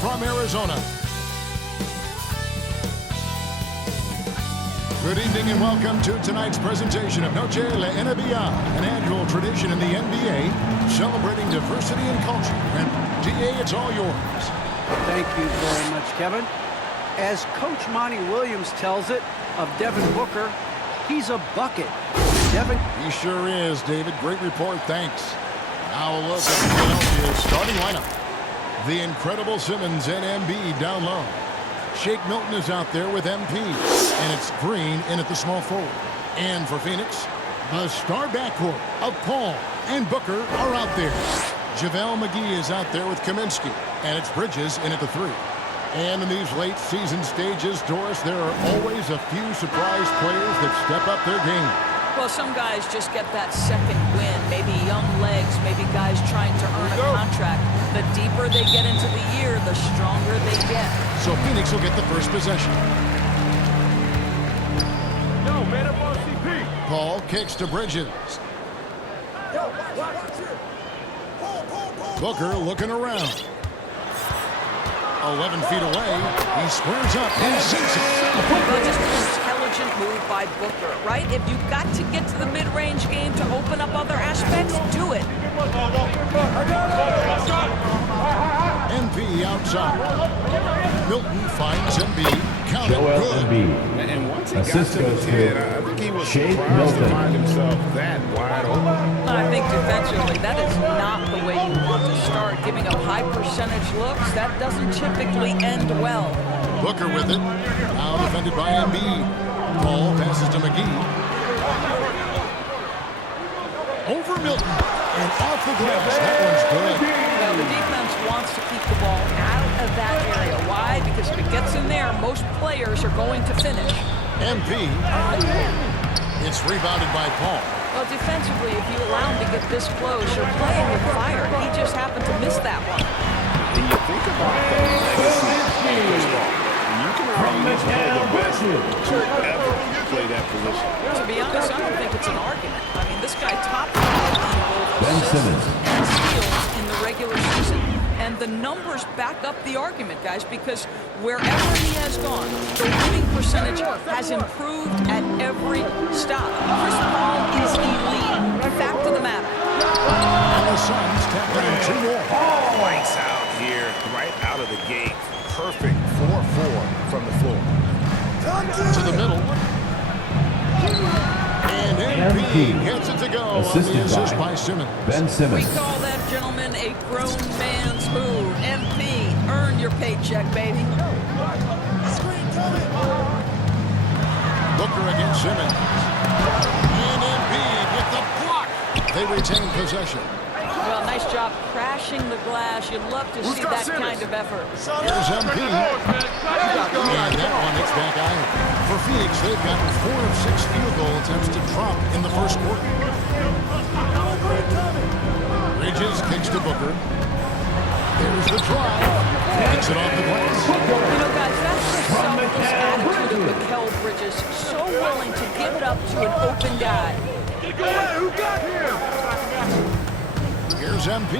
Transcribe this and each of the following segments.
from Arizona. Good evening and welcome to tonight's presentation of Noche La NBA, an annual tradition in the NBA celebrating diversity and culture. And DA, it's all yours. Thank you very much, Kevin. As Coach Monty Williams tells it of Devin Booker, he's a bucket. Devin. He sure is, David. Great report, thanks. Now a look at Philadelphia's starting lineup. The incredible Simmons and Embiid down low. Shake Milton is out there with MP, and it's Green in at the small forward. And for Phoenix, the star backcourt of Paul and Booker are out there. JaVale McGee is out there with Kaminsky, and it's Bridges in at the 3. And in these late season stages, Doris, there are always a few surprise players that step up their game. Well, some guys just get that second win, maybe young legs, maybe guys trying to earn a contract. The deeper they get into the year, the stronger they get. So Phoenix will get the first possession. Yo, man up on CP. Paul kicks to Bridges. Booker looking around. 11 feet away. He squares up and sinks it. Well, just an intelligent move by Booker, right? If you've got to get to the mid-range game to open up other aspects, do it. MP outside. Milton finds Embiid. Count it good. And once he got to the 10, I think he was surprised to find himself that wide open. I think defensively, that is not the way you want to start. Giving up high percentage looks, that doesn't typically end well. Booker with it. Now defended by Embiid. Paul passes to McGee. Over Milton. And off the glass. That one's good. Well, the defense wants to keep the ball out of that area. Why? Because if it gets in there, most players are going to finish. MP. It's rebounded by Paul. Well, defensively, if you allow him to get this close, you're playing with fire. He just happened to miss that one. And you think about the legacy of this ball. You can argue he's one of the best to ever play that position. To be honest, I don't think it's an argument. I mean, this guy topped the league in both assists and steals in the regular season. And the numbers back up the argument, guys, because wherever he has gone, the winning percentage has improved at every stop. Chris Paul is elite. Fact of the matter. And the Suns tap in 2 more. Lights out here, right out of the gate. Perfect 4-4 from the floor. To the middle. And MP gets it to go on the assist by Simmons. Ben Simmons. We call that, gentlemen, a grown man's move. MP, earn your paycheck, baby. Booker against Simmons. And Embiid with the block. They retain possession. Well, nice job crashing the glass. You'd love to see that kind of effort. Here's MP. And that one hits back iron. For Phoenix, they've gotten 4 of 6 field goal attempts to drop in the first quarter. Bridges kicks to Booker. There's the drive. Gets it off the glass. You know, guys, that's the selfless attitude of Mikal Bridges. So willing to give it up to an open guy. Who got him? Here's MP.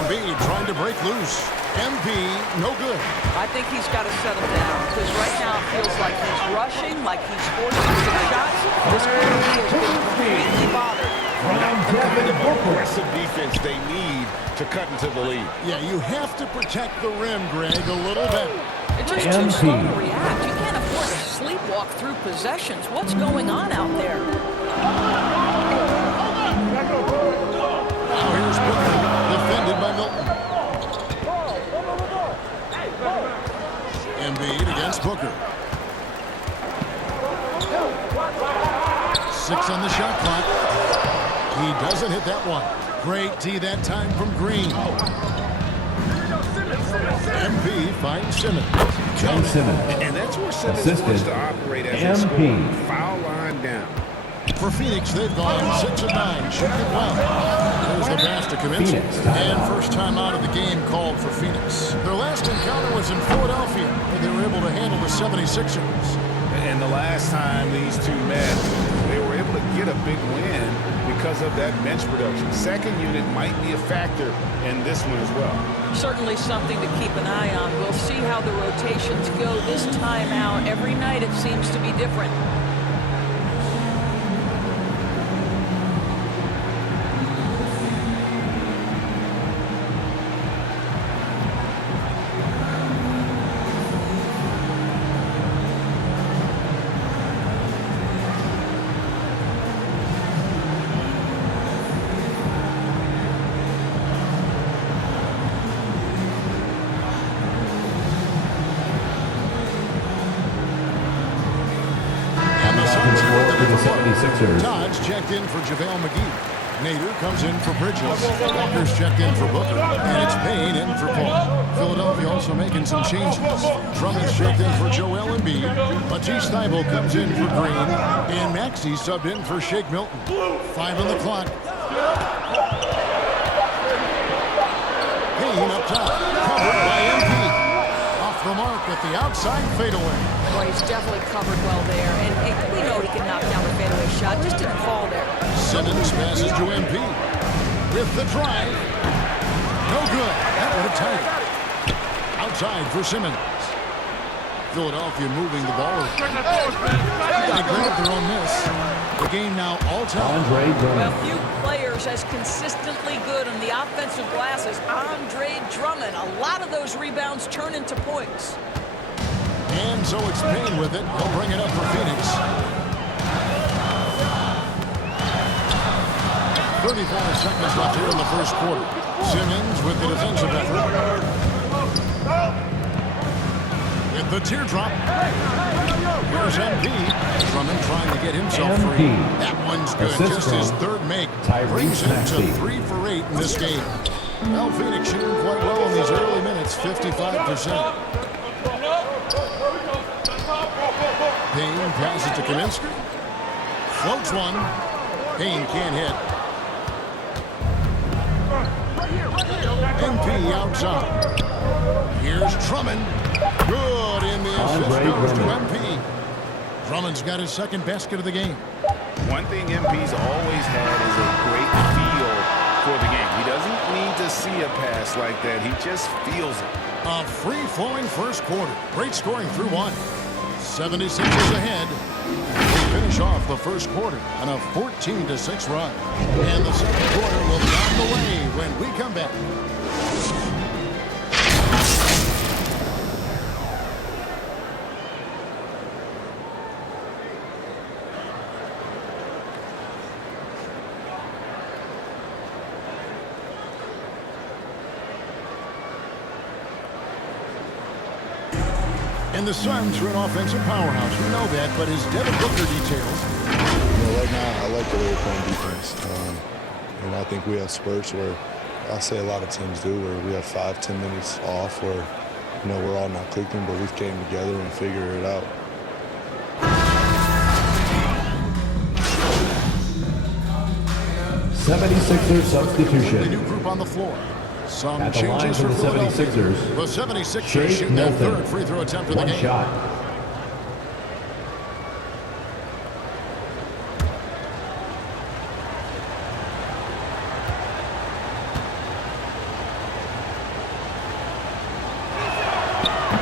Embiid trying to break loose. MP, no good. I think he's got to settle down because right now it feels like he's rushing, like he's forcing some shots. This quarter he has been completely bothered. The kind of aggressive defense they need to cut into the lead. Yeah, you have to protect the rim, Greg, a little bit. It's just too slow to react. You can't afford to sleepwalk through possessions. What's going on out there? Now here's Booker, defended by Milton. Embiid against Booker. 6 on the shot clock. He doesn't hit that one. Great D that time from Green. MP finds Simmons. Ben Simmons. And that's where Simmons Assisted. wants to operate as a MP. scorer. Foul line down. For Phoenix, they've gone 6 of 9, shooting well. There's the pass to Kaminsky. And first time out of the game called for Phoenix. Their last encounter was in Philadelphia, where they were able to handle the 76ers. And the last time these two met, they were able to get a big win because of that bench production. Second unit might be a factor in this one as well. Certainly something to keep an eye on. We'll how the rotations go this time out. Every night it seems to be different. Todd's checked in for JaVale McGee. Nader comes in for Bridges. Walker's checked in for Booker. And it's Payne in for Paul. Philadelphia also making some changes. Drummond's checked in for Joel Embiid. Matisse Thybulle comes in for Green. And Maxey subbed in for Shake Milton. 5 on the clock. Payne up top. Covered by MP. Off the mark at the outside fadeaway. Boy, he's definitely covered well there. And we know he can knock down the fadeaway shot. Just didn't fall there. Simmons passes to MP. With the drive. No good. That would have tied it. Outside for Simmons. Philadelphia moving the ball. They grab their own miss. The game now all time. Well, few players as consistently good on the offensive glass as Andre Drummond. A lot of those rebounds turn into points. And so it's Payne with it. He'll bring it up for Phoenix. 34 seconds left here in the first quarter. Simmons with the defensive effort. With the teardrop. Here's MP. Drummond trying to get himself free. That one's good. Just his third make. Brings him to 3 for 8 in this game. Well, Phoenix shooting quite well in these early minutes. 55%. Payne passes to Kaminsky. Floats one. Payne can't hit. MP outside. Here's Drummond. Good in the assist goes to MP. Drummond's got his second basket of the game. One thing MP's always had is a great feel for the game. He doesn't need to see a pass like that. He just feels it. A free-flowing first quarter. Great scoring through one. 76ers ahead. They finish off the first quarter on a 14-6 run. And the second quarter will be on the way when we come back. And the Suns are an offensive powerhouse. We know that, but as Devin Booker details. Right now, I like the way we're playing defense. I think we have spurts where I say a lot of teams do, where we have 5-10 minutes off where, we're all not clicking, but we've came together and figured it out. '76ers substitution. The new group on the floor. Some At the line changes for the Philadelphia. 76ers. The 76ers Shake shooting their Milton. third free throw attempt of the One game. shot.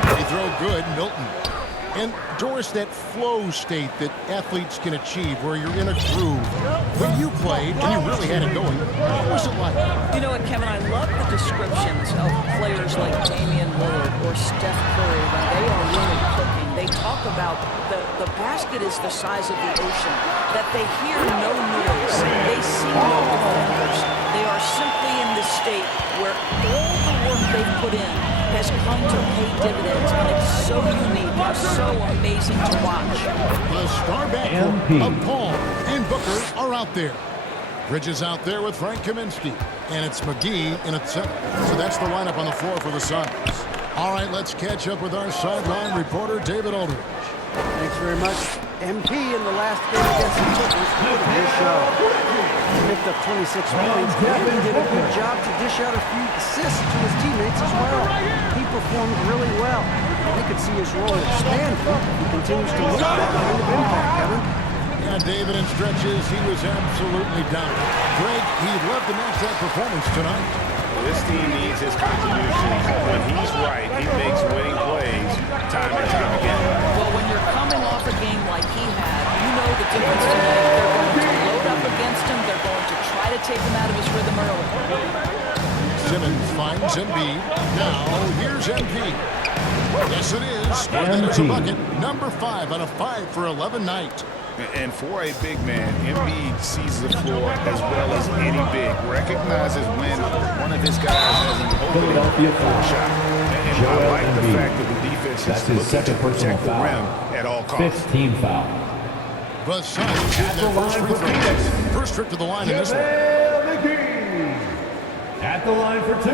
Free throw good, Milton. And Doris, that flow state that athletes can achieve where you're in a groove. When you played and you really had it going, what was it like? You know what, Kevin, I love the descriptions of players like Damian Lillard or Steph Curry when they are really cooking. They talk about the basket is the size of the ocean, that they hear no noise, they see no defenders. They are simply in this state where all the work they've put in has come to pay dividends, and it's so unique and so amazing to watch. The star backcourt of Paul and Booker are out there. Bridges out there with Frank Kaminsky. And it's McGee in at center. So that's the lineup on the floor for the Suns. All right, let's catch up with our sideline reporter, David Aldridge. Thanks very much. MP in the last game against the Clippers put on his show. He picked up 26 points, and he did a good job to dish out a few assists to his teammates as well. He performed really well. We could see his role expanding. He continues to look that kind of impact, Kevin. Yeah, David, in stretches, he was absolutely down. Greg, he'd love to match that performance tonight. This team needs his contributions. When he's right, he makes winning plays. Embiid. Now, here's MP. Yes, it is. That is a bucket. Number 5 on a 5 for 11 night. And for a big man, Embiid sees the floor as well as any big. Recognizes when one of his guys has an opening Philadelphia for a shot. And I like the fact that the defense That's is his looking to second personal protect the foul. rim at all costs. 5th team foul. The Suns hit their first free throw. First trip to the line in this one. At the line for 2.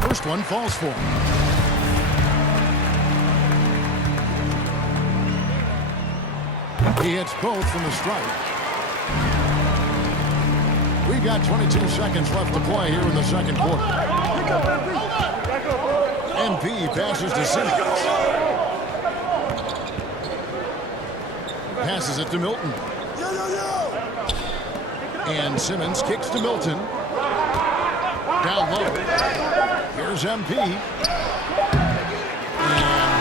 First one falls for him. He hits both from the strike. We've got 22 seconds left to play here in the second quarter. MP passes to Simmons. Passes it to Milton. And Simmons kicks to Milton. Down low. Here's MP. And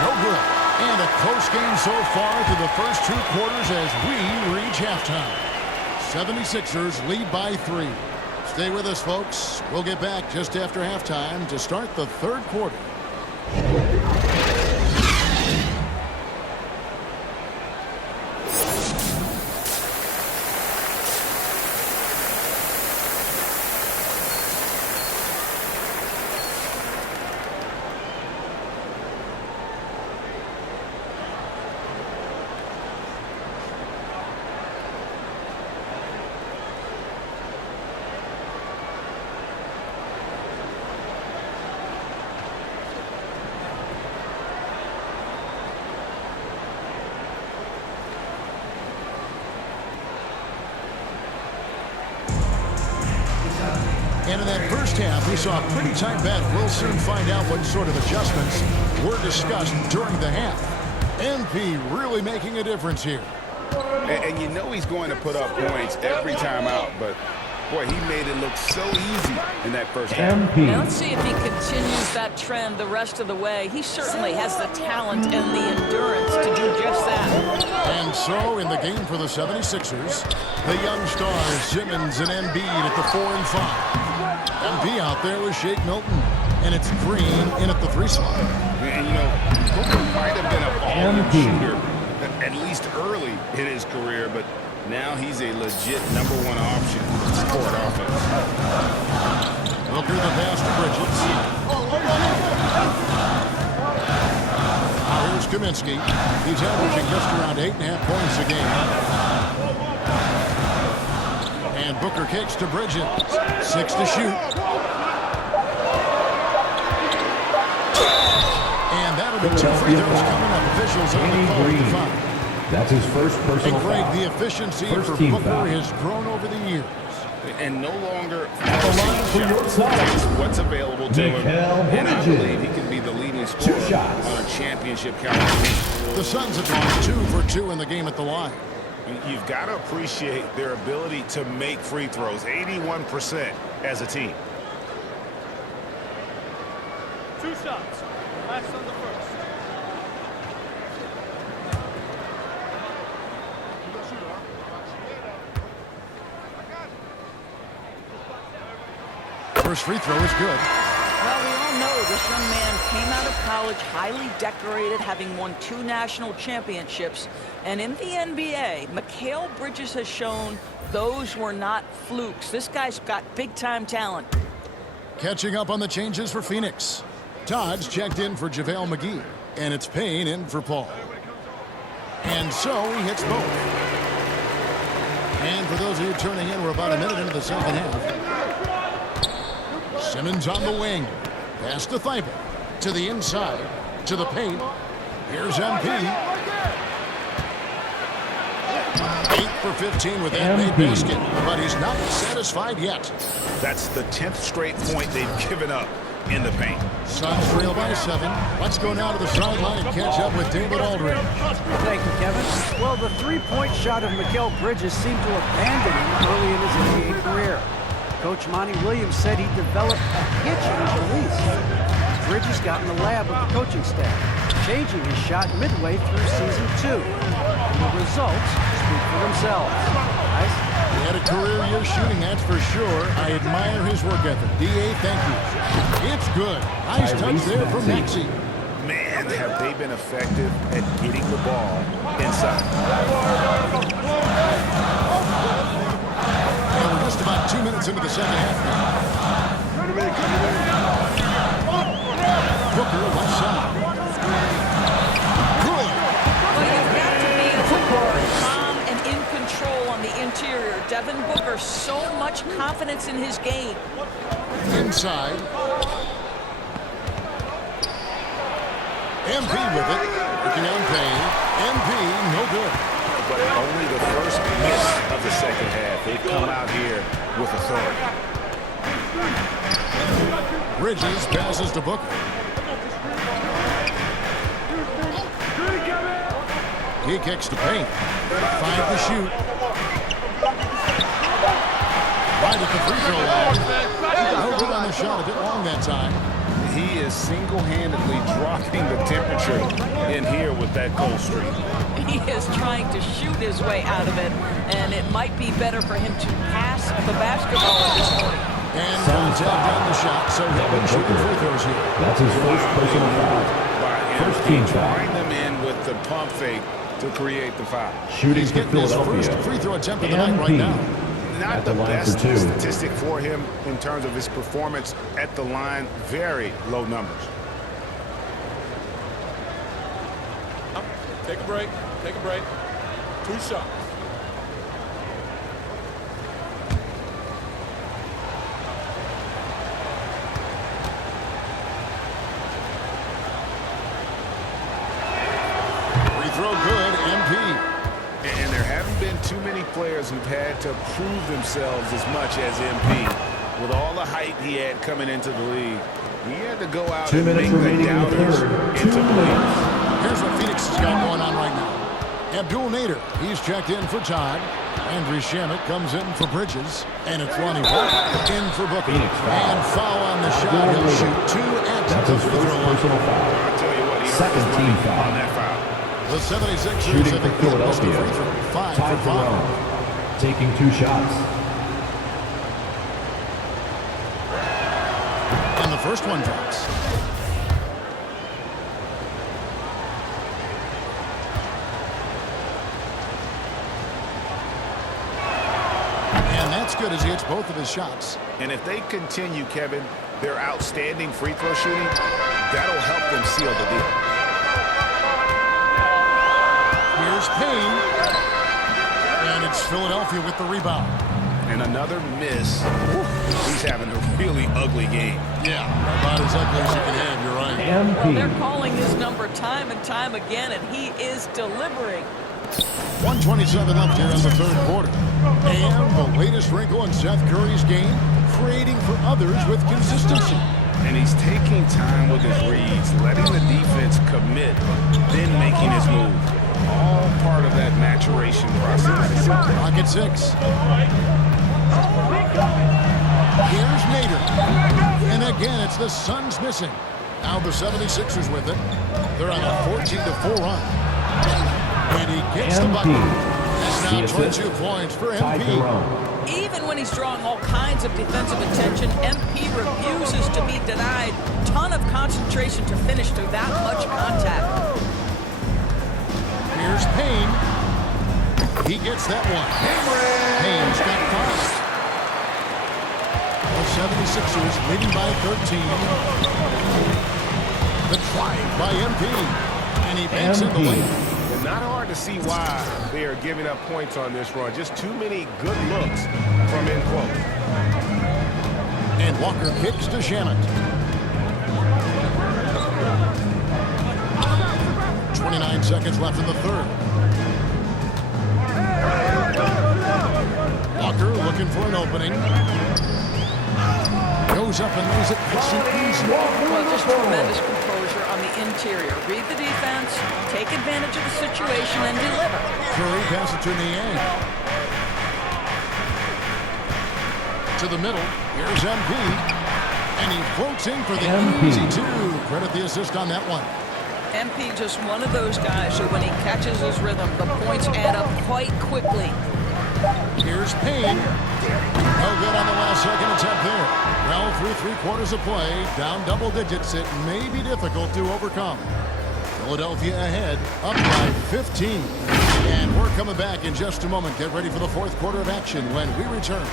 no good. And a close game so far through the first 2 quarters as we reach halftime. 76ers lead by 3. Stay with us, folks. We'll get back just after halftime to start the third quarter. And in that first half, we saw a pretty tight battle. We'll soon find out what sort of adjustments were discussed during the half. MP really making a difference here. And you know he's going to put up points every time out, but boy, he made it look so easy in that first half. Now let's see if he continues that trend the rest of the way. He certainly has the talent and the endurance to do just that. And so in the game for the 76ers, the young stars Simmons and Embiid at the 4 and 5. MP out there with Shake Milton. And it's Green in at the 3 slot. And you know, Booker might have been a volume shooter, at least early in his career, but now he's a legit number 1 option for an offense. Booker the pass to Bridges. Here's Kaminsky. He's averaging just around 8.5 points a game. And Booker kicks to Bridges. 6 to shoot. And that'll be 2 free throws coming up. Officials only call it the 5. That's his first personal And Greg, foul. the efficiency First for team Booker foul. has grown over the years. And no longer At the line for your side. takes what's available to him. And I Bridges. believe he can be the leading scorer shots. on a championship caliber team. The Suns have gone 2 for 2 in the game at the line. You've got to appreciate their ability to make free throws, 81% as a team. 2 shots. Last on the first. First free throw is good. Well, we all know this young man came out of college highly decorated, having won 2 national championships. And in the NBA, Mikal Bridges has shown those were not flukes. This guy's got big-time talent. Catching up on the changes for Phoenix. Todd's checked in for JaVale McGee. And it's Payne in for Paul. And so he hits both. And for those of you tuning in, we're about a minute into the second half. Simmons on the wing. Pass to Thibault. To the inside. To the paint. Here's MP. 8 for 15 with that made basket. But he's not satisfied yet. That's the 10th straight point they've given up in the paint. Suns trail by 7. Let's go now to the sideline and catch up with David Aldridge. Thank you, Kevin. Well, the 3-point shot of Mikal Bridges seemed to abandon him early in his NBA career. Coach Monty Williams said he developed a hitch in his release. Bridges got in the lab with the coaching staff, changing his shot midway through season 2. And the results speak for themselves. Guys? He had a career year shooting, that's for sure. I admire his work ethic. D.A., thank you. It's good. Nice touch there from Maxey. Man, have they been effective at getting the ball inside. And we're just about 2 minutes into the second half now. Booker left side. Good. Well, you've got to be as a guard, calm and in control on the interior. Devin Booker, so much confidence in his game. Inside. MP with it. Looking on Payne. MP, no good. But only the first miss of the second half. They've come out here with authority. Bridges passes to Booker. He kicks to Payne. 5 to shoot. Right at the free throw line. No good on the shot. A bit long that time. He is single-handedly dropping the temperature in here with that cold streak. He is trying to shoot his way out of it, and it might be better for him to pass the basketball at this point. And contact on the shot, so he'll be shooting free throws here. That's his first personal foul. First team foul. Bring them in with the pump fake to create the foul. Shooting He's for getting his first Philadelphia. free throw attempt of the night right now. Not At the the line best for 2. statistic for him in terms of his performance at the line. Very low numbers. Take a break. Take a break. 2 shots. Free throw good, MP. And there haven't been too many players who've had to prove themselves as much as MP. With all the hype he had coming into the league, he had to go out 2 and minutes make the remaining in the doubters third. 2 into believers. minutes. Here's what Phoenix has got going on right now. Abdul Nader, he's checked in for Todd. Andrew Shamet comes in for Bridges. And it's Lonnie Walker in for Booker. Phoenix foul. And foul on the shot. He'll shoot 2 at That's the his free first throw line. personal foul. I'll tell you what, he Second earned his team money foul. on that foul. The 76ers Shooting have for hit most of the free Philadelphia. throw. 5 Ty for 5. Jerome. Taking 2 shots. And the first one drops. And that's good as he hits both of his shots. And if they continue, Kevin, their outstanding free throw shooting, that'll help them seal the deal. Here's Payne. And it's Philadelphia with the rebound. And another miss. He's having a really ugly game. Yeah, about as ugly as you can have, you're right. Well, they're MP. calling his number time and time again, and he is delivering. 1:27 left here in the third quarter. And the latest wrinkle in Seth Curry's game, creating for others with consistency. And he's taking time with his reads, letting the defense commit, then making his move. All part of that maturation process. Clock at 6. Here's Nader. And again, it's the Suns missing. Now the 76ers with it. They're on a 14-4 run. And he gets the bucket. That's now The assist. 22 points for Ty MP. Jerome. Even when he's drawing all kinds of defensive attention, MP refuses to be denied. Ton of concentration to finish through that much contact. Here's Payne. He gets that one. Payne's got 5. The 76ers leading by 13. The try by MP. And he makes it the lead. And not hard to see why they are giving up points on this run. Just too many good looks from in close. And Walker kicks to Shamet. 29 seconds left in the third. Walker looking for an opening. Goes up and lays it super easy. Well, just tremendous composure on the interior. Read the defense, take advantage of the situation, and deliver. Curry passes to Niang. to the middle. Here's MP. And he floats in for the MP. easy two. Credit the assist on that one. MP just one of those guys who when he catches his rhythm, the points add up quite quickly. Here's Payne. No good on the last second attempt there. Well, through 3/4 of play, down double digits, it may be difficult to overcome. Philadelphia ahead, up by 15. And we're coming back in just a moment. Get ready for the 4th quarter of action when we return.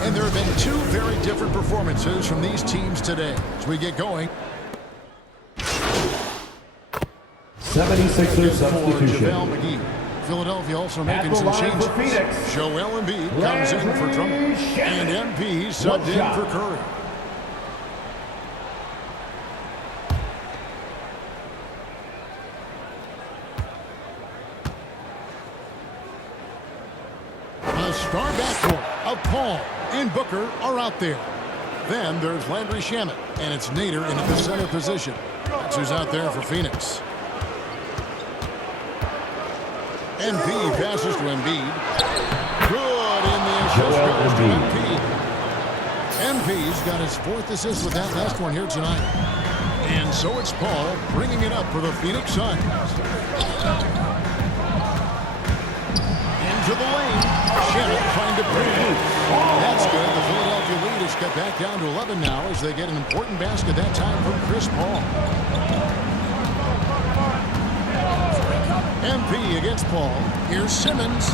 And there have been two very different performances from these teams today. As we get going, 76ers for substitution. JaVale McGee. Philadelphia also making the some line changes. for Phoenix. Joel Embiid comes in for Drummond. And MP subbed in for Curry. A star backcourt of Paul and Booker are out there. Then there's Landry Shamet, and it's Nader in the center position. That's who's out there for Phoenix. MP passes to Embiid. Good in the assist goes to MP. MP's got his 4th assist with that last one here tonight. And so it's Paul bringing it up for the Phoenix Suns. Into the lane. Shamet trying to break loose. That's good. The Philadelphia lead is cut back down to 11 now as they get an important basket that time from Chris Paul. MP against Paul. Here's Simmons.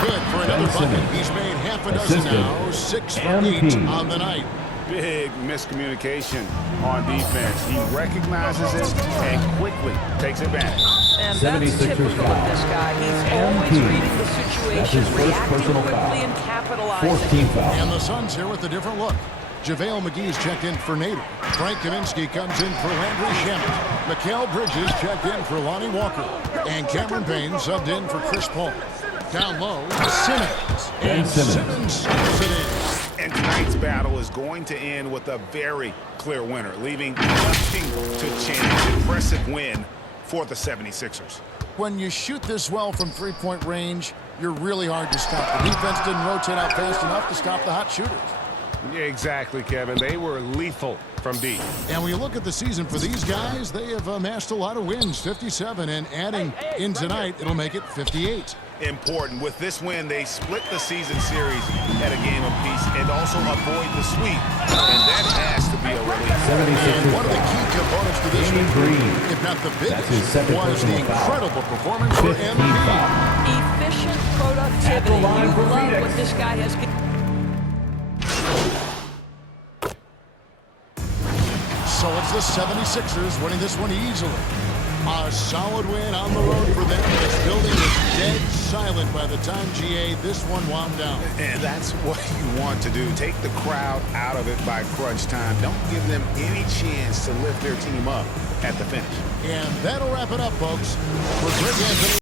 Good for another bucket. He's made half a dozen now. 6 for 8 on the night. Big miscommunication on defense. He recognizes it and quickly takes advantage. And that's typical of this guy. He's always reading the situation, reacting quickly, and capitalizing. 14th foul. And the Suns here with a different look. JaVale McGee's checked in for Nader. Frank Kaminsky comes in for Landry Shamet. Mikal Bridges checked in for Lonnie Walker. And Cameron Payne subbed in for Chris Paul. Down low, Simmons. And Simmons slows it in. And tonight's battle is going to end with a very clear winner, leaving nothing to chance. Impressive win for the 76ers. When you shoot this well from three-point range, you're really hard to stop. The defense didn't rotate out fast enough to stop the hot shooters. Yeah, exactly, Kevin. They were lethal from deep. And when you look at the season for these guys, they have amassed a lot of wins, 57, and adding in tonight, it'll make it 58. Important. With this win, they split the season series at a game apiece and also avoid the sweep. And that has to be a relief. And one of the key components to this victory, if not the biggest, was the incredible performance for MP. Efficient productivity. You love what this guy has. So it's the 76ers winning this one easily. A solid win on the road for them. This building was dead silent by the time, GA, this one wound down. And that's what you want to do. Take the crowd out of it by crunch time. Don't give them any chance to lift their team up at the finish. And that'll wrap it up, folks. For Greg Anthony.